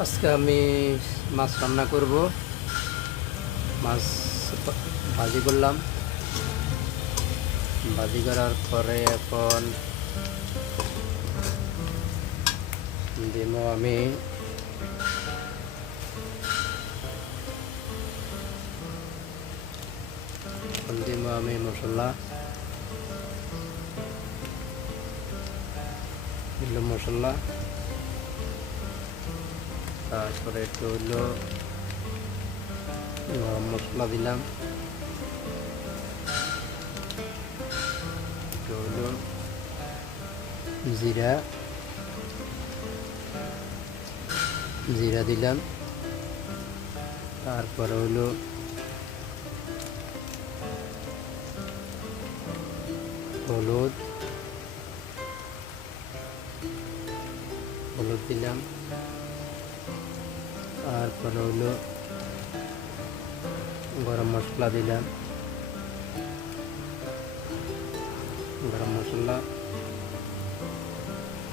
আজকে আমি মাছ রান্না করব। মাছ ভাজি করলাম। ভাজি করার পরে এখন দিব আমি মশলা দিলাম, তারপরে একটু হইলো গরম মশলা দিলাম, একটু হইলো জিরা দিলাম, তারপরে হইলো হলুদ দিলাম, তারপরে হইলো গরম মশলা দিলাম,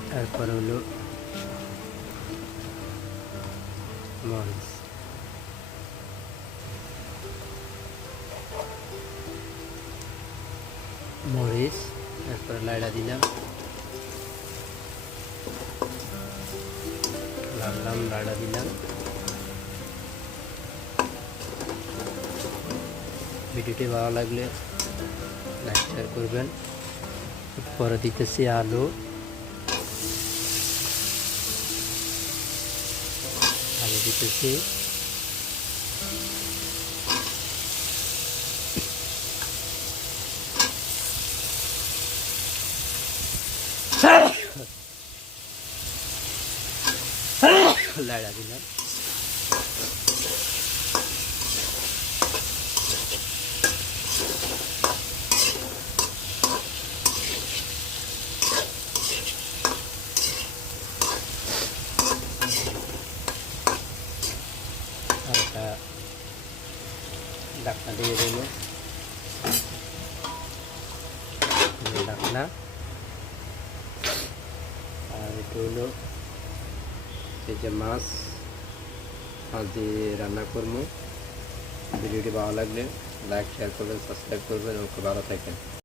তারপরে হইলো মরিচ, তারপরে লাইড়া দিলাম, লাড়া দিলাম। ভিডিওটি ভালো লাগলে লাইক শেয়ার করবেন। পরে দিতেছি আলু দিতেছি, লাইড়া দিলাম। আর একটা ঢাকনা দিয়ে দিল, ঢাকনা। আর একটু হলো এই যে মাছ দিয়ে রান্না করবো। ভিডিওটি ভালো লাগলে লাইক শেয়ার করবেন, সাবস্ক্রাইব করবেন। ওকে, ভালো থাকেন।